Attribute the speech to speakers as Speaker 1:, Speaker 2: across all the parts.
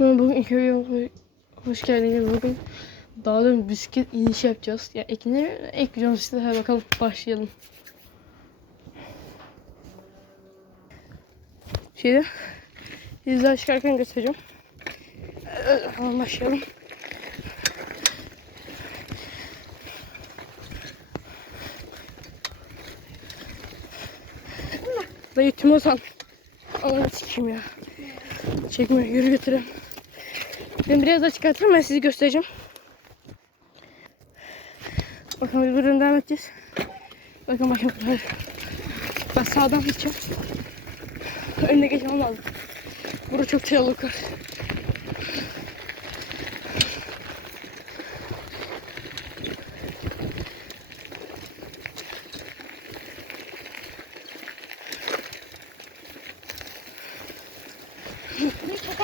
Speaker 1: Bugün videoma hoş geldiniz. Bugün dağların bisiklet inişi yapacağız. Ya ekine ek videomuz işte hadi bakalım başlayalım. Şeyde izler çıkarken göstereceğim. Tamam başlayalım. Dayı tüm olsan. Ananı sikeyim ya. Çekme yürü götürün. Ben biraz daha çıkartırım ben sizi göstereceğim. Bakın biz buradan devam edeceğiz. Bakın bakın. Ben sağdan gideceğim. Önüne geçmem lazım. Burada çok var.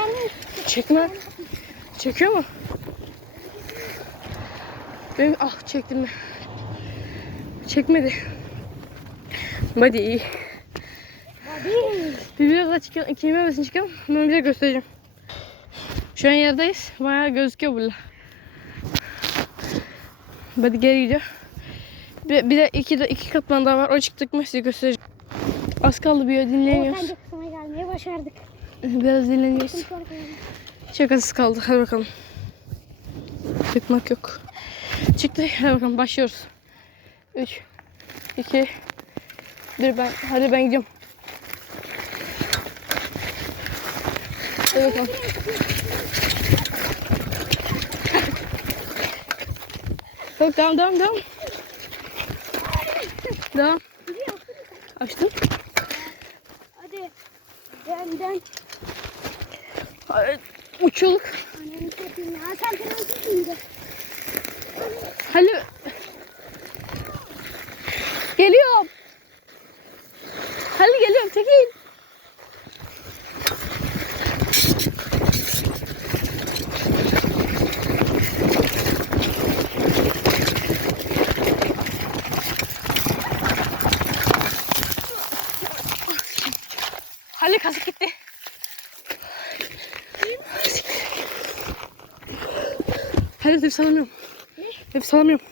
Speaker 2: Mi?
Speaker 1: Çekme. Çekiyor mu? Benim ah çektim mi? Çekmedi. Hadi iyi.
Speaker 2: Hadi.
Speaker 1: Bir biraz daha çıkıyorum. Kelime arasını çıkıyorum. Ben bize göstereceğim. Şu an yerdeyiz. Bayağı gözüküyor burada. Hadi geri gidiyor. Bir, bir de iki, de iki katman daha var. O çıktık mı size göstereceğim. Az kaldı bir dinleniyoruz.
Speaker 2: Ortancı kısma gelmeyi başardık.
Speaker 1: Biraz dinleniyoruz. Az kaldı. Hadi bakalım. Çıkmak yok. Çıktı. Hadi bakalım başlıyoruz. 3 2 1 ben hadi ben gidiyorum. Hadi bakalım. Yok devam devam devam. Devam. Açtım.
Speaker 2: Hadi. Dön dön.
Speaker 1: Ay, Uçuluk. Hadi. Geliyorum. Hadi geliyorum çekil. Hadi kasık gitti. Hadi nefes alamıyorum. Nefes alamıyorum.